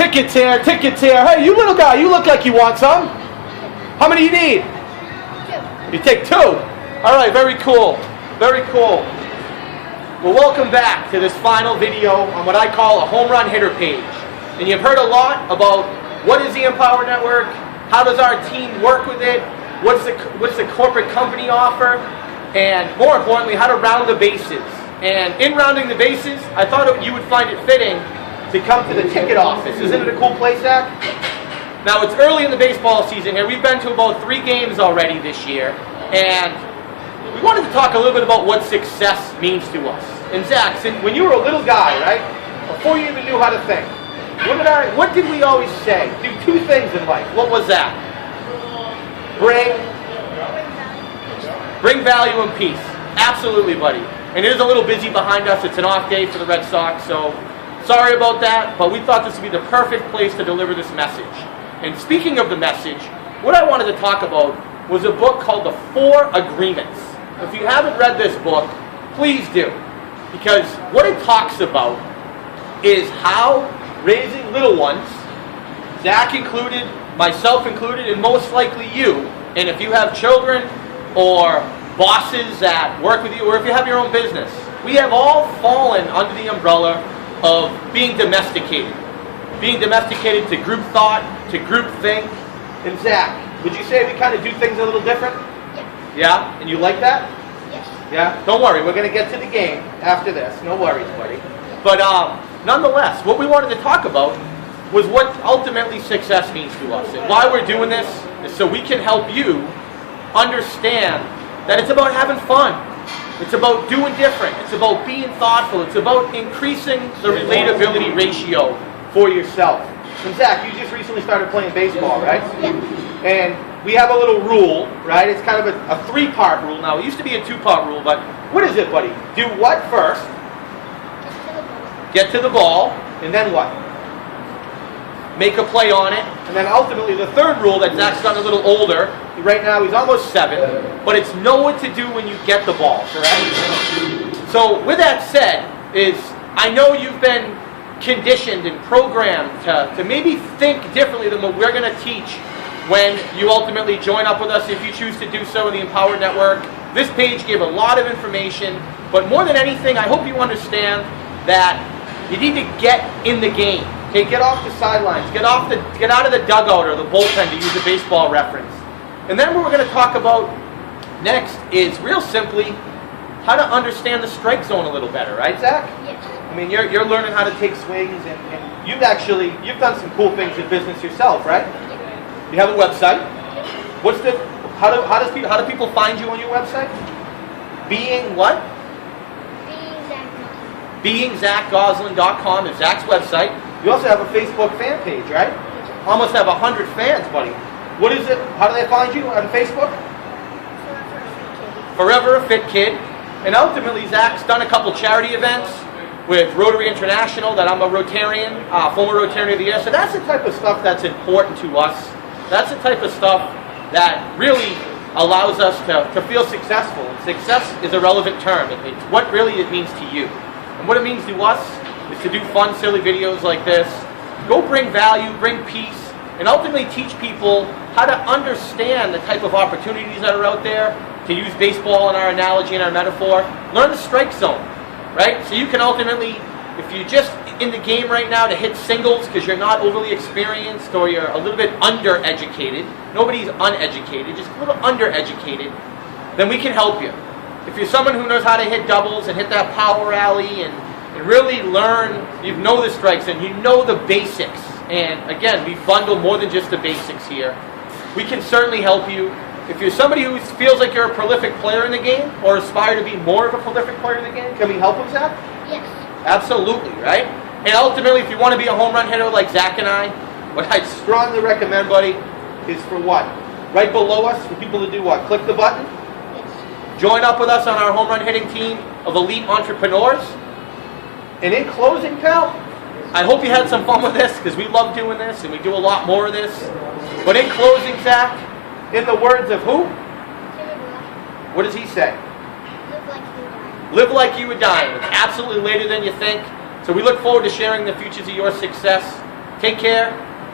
Tickets here, tickets here. Hey, you little guy, you look like you want some. How many you need? 2. You take 2. All right, very cool. Very cool. Well, welcome back to this final video on what I call a home run hitter page. And you've heard a lot about what is the Empower Network, how does our team work with it, what's the corporate company offer, and more importantly, how to round the bases. And in rounding the bases, I thought you would find it fitting to come to the ticket office. Isn't it a cool place, Zach? Now, it's early in the baseball season here. We've been to about 3 games already this year, and we wanted to talk a little bit about what success means to us. And Zach, when you were a little guy, right, before you even knew how to think, what did we always say? Do 2 things in life. What was that? Bring value and peace. Absolutely, buddy. And it is a little busy behind us. It's an off day for the Red Sox, so sorry about that, but we thought this would be the perfect place to deliver this message. And speaking of the message, what I wanted to talk about was a book called The 4 Agreements. If you haven't read this book, please do. Because what it talks about is how raising little ones, Zach included, myself included, and most likely you, and if you have children or bosses that work with you, or if you have your own business, we have all fallen under the umbrella of being domesticated. Being domesticated to group thought, to group think. And Zach, would you say we kind of do things a little different? Yeah. Yeah? And you like that? Yes. Yeah? Don't worry, we're going to get to the game after this. No worries, buddy. But nonetheless, what we wanted to talk about was what ultimately success means to us. And why we're doing this is so we can help you understand that it's about having fun. It's about doing different. It's about being thoughtful. It's about increasing the relatability ratio for yourself. And Zach, you just recently started playing baseball, right? Yeah. And we have a little rule, right? It's kind of a 3-part rule now. It used to be a 2-part rule, but what is it, buddy? Do what first? Get to the ball, and then what? Make a play on it, and then ultimately the 3rd rule that Zach's gotten a little older, right now he's almost 7, but it's know what to do when you get the ball, correct? So with that said, I know you've been conditioned and programmed to maybe think differently than what we're going to teach when you ultimately join up with us if you choose to do so in the Empower Network. This page gave a lot of information, but more than anything, I hope you understand that you need to get in the game. Okay, get off the sidelines, get out of the dugout or the bullpen, to use a baseball reference. And then what we're going to talk about next is real simply how to understand the strike zone a little better, right, Zach? Yes. I mean, you're learning how to take swings, and you've done some cool things in business yourself, right? You have a website. How do people find you on your website? Being what? BeingZachGoslin.com is Zach's website. You also have a Facebook fan page, right? Almost have 100 fans, buddy. What is it? How do they find you on Facebook? Forever a Fit Kid. And ultimately, Zach's done a couple charity events with Rotary International, that I'm a Rotarian, former Rotarian of the Year. So that's the type of stuff that's important to us. That's the type of stuff that really allows us to feel successful. And success is a relevant term. It's what really it means to you. And what it means to us is to do fun, silly videos like this. Go bring value, bring peace, and ultimately teach people how to understand the type of opportunities that are out there. To use baseball in our analogy and our metaphor, learn the strike zone, right? So you can ultimately, if you're just in the game right now to hit singles because you're not overly experienced or you're a little bit undereducated, nobody's uneducated, just a little undereducated, then we can help you. If you're someone who knows how to hit doubles and hit that power alley and really learn, you know the strikes and you know the basics. And again, we bundle more than just the basics here. We can certainly help you. If you're somebody who feels like you're a prolific player in the game or aspire to be more of a prolific player in the game, can we help with that? Yes. Absolutely, right? And ultimately, if you want to be a home run hitter like Zach and I, what I'd strongly recommend, buddy, is for what? Right below us, for people to do what? Click the button. Yes. Join up with us on our home run hitting team of elite entrepreneurs. And in closing, pal, I hope you had some fun with this because we love doing this and we do a lot more of this. But in closing, Zach, in the words of who? What does he say? Live like you were dying. It's absolutely later than you think. So we look forward to sharing the futures of your success. Take care,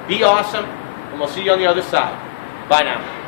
be awesome, and we'll see you on the other side. Bye now.